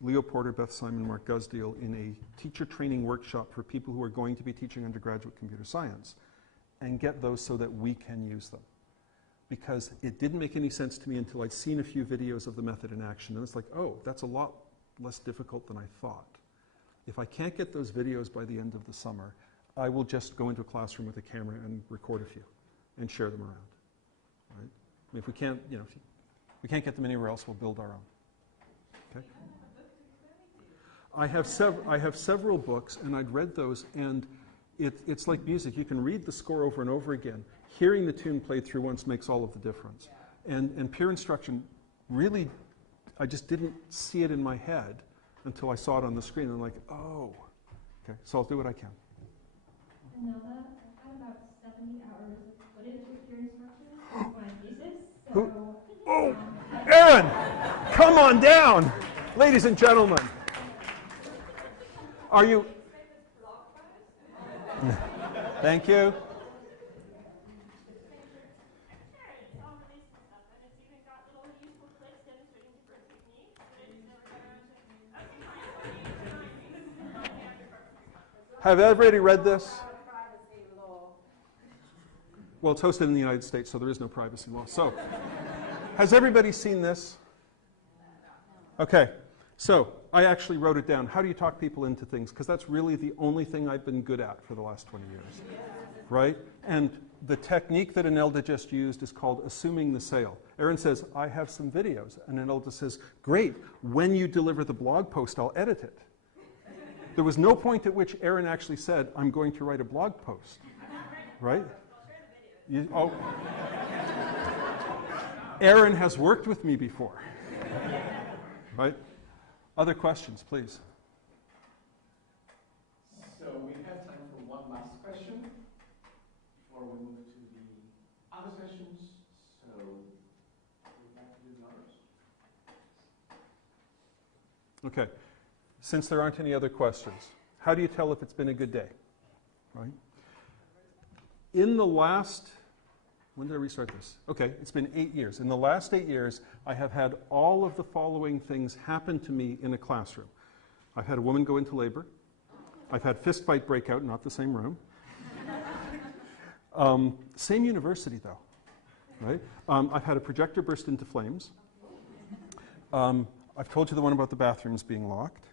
Leo Porter, Beth Simon, Mark Gusdale in a teacher training workshop for people who are going to be teaching undergraduate computer science, and get those so that we can use them. Because it didn't make any sense to me until I'd seen a few videos of the method in action, and it's like, oh, that's a lot less difficult than I thought. If I can't get those videos by the end of the summer, I will just go into a classroom with a camera and record a few and share them around. Right? I mean, if we can't, if we can't get them anywhere else, we'll build our own. Okay? I have several books, and I'd read those, and it's like music. You can read the score over and over again. Hearing the tune played through once makes all of the difference. And peer instruction, really, I just didn't see it in my head until I saw it on the screen. And I'm like, oh, okay, so I'll do what I can. Vanilla, I've had about 70 hours of footage with peer instruction for my thesis. So, oh, Erin, come on down, ladies and gentlemen. Are you? Thank you. Have everybody read this? Well, it's hosted in the United States, so there is no privacy law. So, has everybody seen this? Okay, so I actually wrote it down. How do you talk people into things? Because that's really the only thing I've been good at for the last 20 years, right? And the technique that Anelda just used is called assuming the sale. Erin says, I have some videos. And Anelda says, great, when you deliver the blog post, I'll edit it. There was no point at which Erin actually said, I'm going to write a blog post, right? Oh. Erin has worked with me before, right? Other questions, please. So we have time for one last question before we move to the other sessions. So we'd like to do the honors. Okay. Since there aren't any other questions, how do you tell if it's been a good day? Right? In the last, when did I restart this? Okay, it's been 8 years. In the last 8 years, I have had all of the following things happen to me in a classroom. I've had a woman go into labor. I've had fist fight break out, not the same room. Same university, though. Right? I've had a projector burst into flames. I've told you the one about the bathrooms being locked.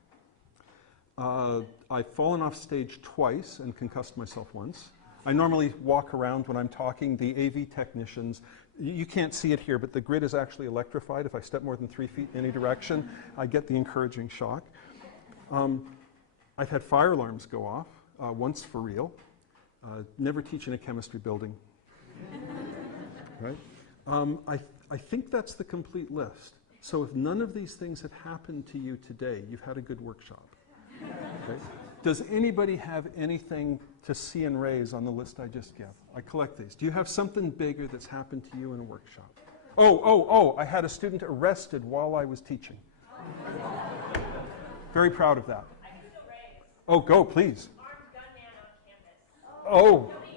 I've fallen off stage twice and concussed myself once. I normally walk around when I'm talking. The AV technicians, you can't see it here, but the grid is actually electrified. If I step more than 3 feet in any direction, I get the encouraging shock. I've had fire alarms go off, once for real. Never teach in a chemistry building. Right? I think that's the complete list. So if none of these things had happened to you today, you've had a good workshop. Okay. Does anybody have anything to see and raise on the list I just gave? I collect these. Do you have something bigger that's happened to you in a workshop? Oh, I had a student arrested while I was teaching. Very proud of that. I can still raise. Oh, go, please. Armed gunman on campus. Oh. Nobody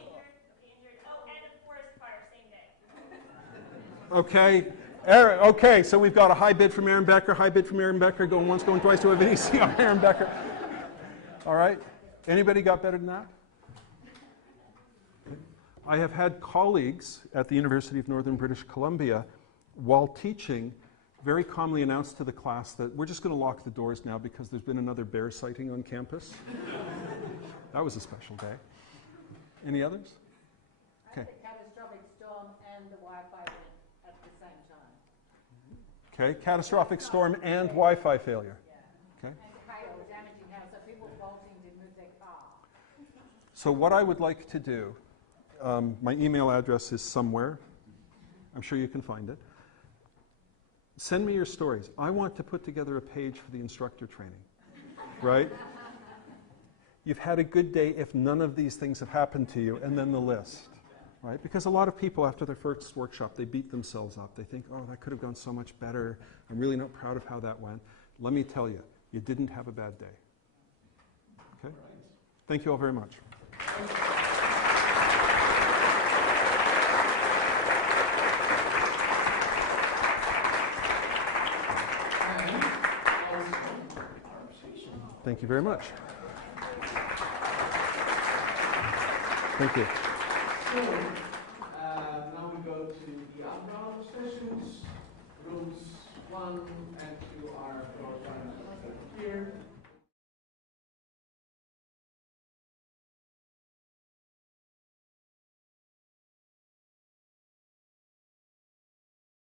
injured. Oh, and a forest fire, same day. Okay. Aaron, okay, so we've got a high bid from Aaron Becker, high bid from Aaron Becker, going once, going twice to a VDC on Aaron Becker. All right. Anybody got better than that? I have had colleagues at the University of Northern British Columbia, while teaching, very calmly announce to the class that we're just going to lock the doors now because there's been another bear sighting on campus. That was a special day. Any others? Okay. I had a catastrophic storm and the Wi-Fi went at the same time. Okay, catastrophic storm and Wi-Fi failure. Okay. And hail damaging house, so people bolting to move their car. So what I would like to do, my email address is somewhere. I'm sure you can find it. Send me your stories. I want to put together a page for the instructor training, right? You've had a good day if none of these things have happened to you, and then the list, right? Because a lot of people, after their first workshop, they beat themselves up. They think, oh, that could have gone so much better. I'm really not proud of how that went. Let me tell you, you didn't have a bad day. Okay? Thank you all very much. Thank you very much. Thank you. So, now we go to the other sessions, rooms 1 and